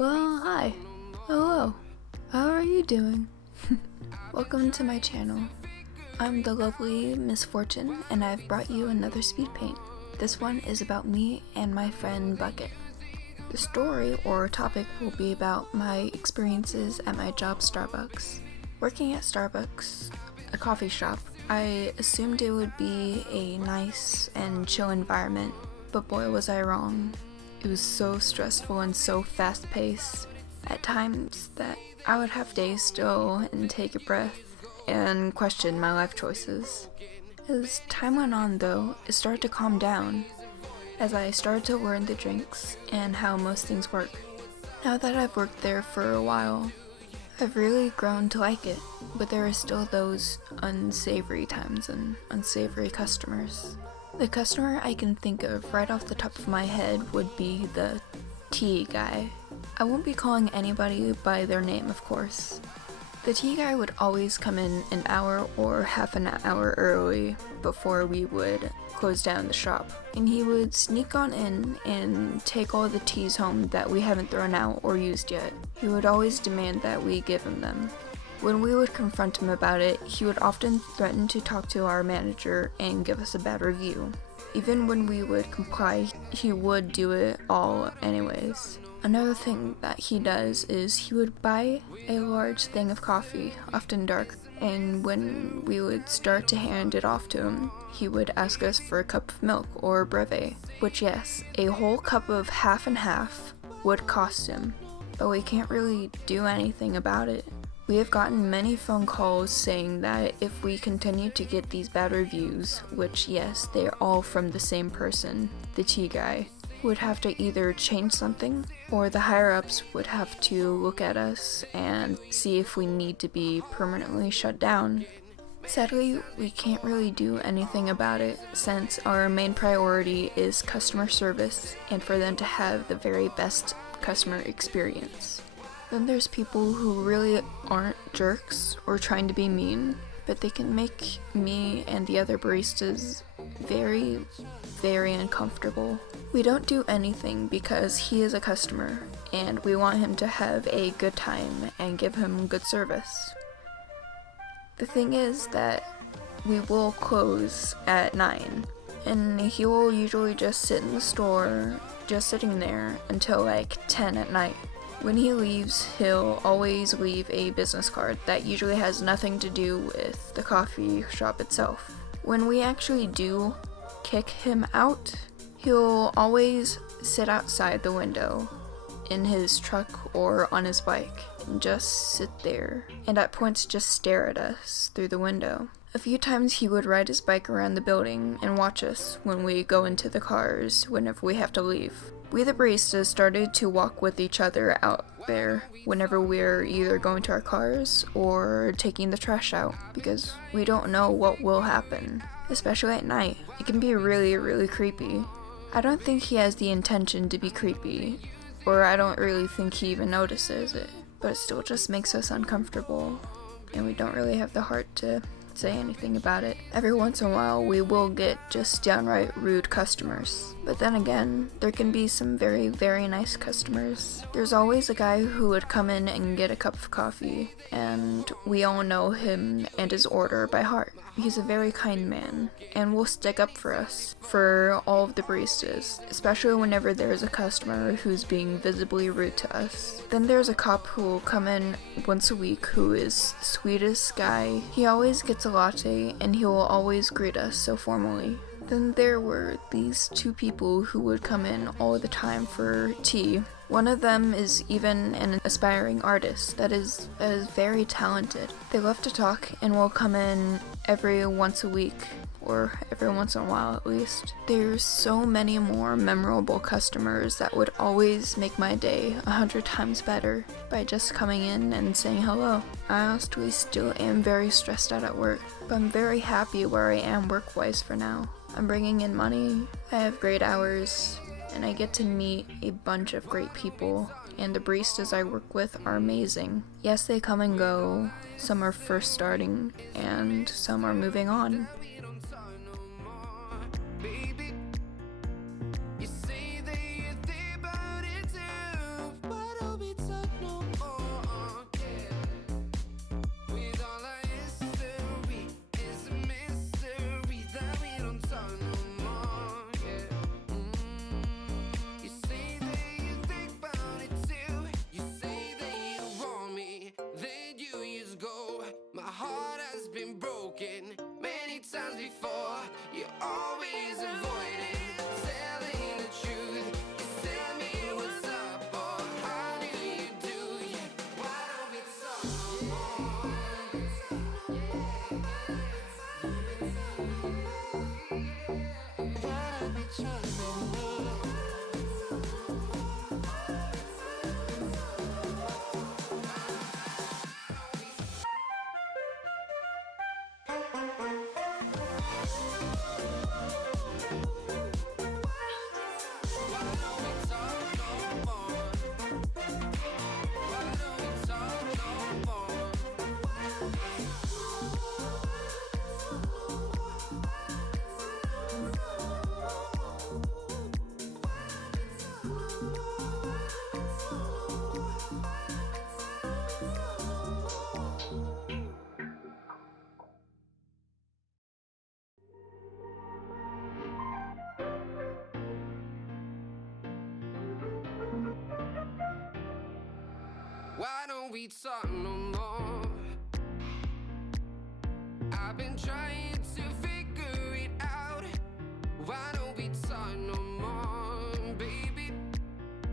Well, hi. Hello. How are you doing? Welcome to my channel. I'm the lovely Miss Fortune, and I've brought you another speed paint. This one is about me and my friend Bucket. The story or topic will be about my experiences at my job Starbucks. Working at Starbucks, a coffee shop, I assumed it would be a nice and chill environment, but boy was I wrong. It was so stressful and so fast-paced at times that I would have days still and take a breath and question my life choices. As time went on though, it started to calm down as I started to learn the drinks and how most things work. Now that I've worked there for a while, I've really grown to like it, but there are still those unsavory times and unsavory customers. The customer I can think of right off the top of my head would be the tea guy. I won't be calling anybody by their name, of course. The tea guy would always come in an hour or half an hour early before we would close down the shop, and he would sneak on in and take all the teas home that we haven't thrown out or used yet. He would always demand that we give him them. When we would confront him about it, he would often threaten to talk to our manager and give us a bad review. Even when we would comply, he would do it all anyways. Another thing that he does is he would buy a large thing of coffee, often dark, and when we would start to hand it off to him, he would ask us for a cup of milk or brevet, which yes, a whole cup of half and half would cost him, but we can't really do anything about it. We have gotten many phone calls saying that if we continue to get these bad reviews, which yes, they are all from the same person, the tea guy, would have to either change something or the higher ups would have to look at us and see if we need to be permanently shut down. Sadly, we can't really do anything about it since our main priority is customer service and for them to have the very best customer experience. Then there's people who really aren't jerks or trying to be mean, but they can make me and the other baristas very, very uncomfortable. We don't do anything because he is a customer and we want him to have a good time and give him good service. The thing is that we will close at 9 and he will usually just sit in the store, just sitting there until like 10 at night. When he leaves, he'll always leave a business card that usually has nothing to do with the coffee shop itself. When we actually do kick him out, he'll always sit outside the window in his truck or on his bike and just sit there and at points just stare at us through the window. A few times he would ride his bike around the building and watch us when we go into the cars whenever we have to leave. We the baristas started to walk with each other out there whenever we're either going to our cars or taking the trash out because we don't know what will happen, especially at night. It can be really, really creepy. I don't think he has the intention to be creepy, or I don't really think he even notices it, but it still just makes us uncomfortable, and we don't really have the heart to say anything about it. Every once in a while we will get just downright rude customers, but then again there can be some very, very nice customers. There's always a guy who would come in and get a cup of coffee and we all know him and his order by heart. He's a very kind man and will stick up for us, for all of the baristas, especially whenever there's a customer who's being visibly rude to us. Then there's a cop who will come in once a week who is the sweetest guy. He always gets a latte and he will always greet us so formally. Then there were these two people who would come in all the time for tea. One of them is even an aspiring artist that is very talented. They love to talk and will come in every once a week, or every once in a while at least. There's so many more memorable customers that would always make my day 100 times better by just coming in and saying hello. I honestly still am very stressed out at work, but I'm very happy where I am work-wise for now. I'm bringing in money, I have great hours, and I get to meet a bunch of great people, and the baristas I work with are amazing. Yes, they come and go, some are first starting, and some are moving on. has been broken many times before. You always avoid it, telling the truth. You tell me what's up, or how do you do? Yeah, why don't we talk no more? Why don't we talk no more? Why don't we talk no more? I've been trying to figure it out. Why don't we talk no more, baby?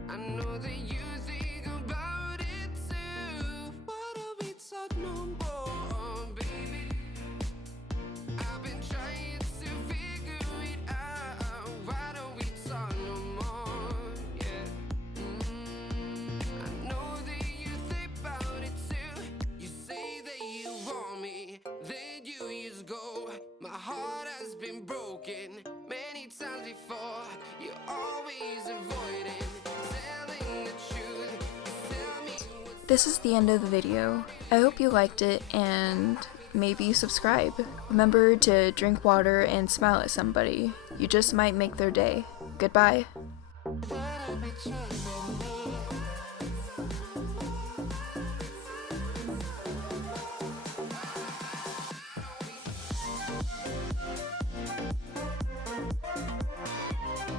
I know that you think about it too. Why don't we talk no more, baby? I've been trying to figure it out. Why don't we talk no more? Yeah. I know that you think about it too. You say that you want me, then you just go. My heart has been broken many times before. You always avoid it, telling the truth. You tell me what's This is the end of the video. I hope you liked it and maybe subscribe. Remember to drink water and smile at somebody. You just might make their day. Goodbye. why don't we talk no more?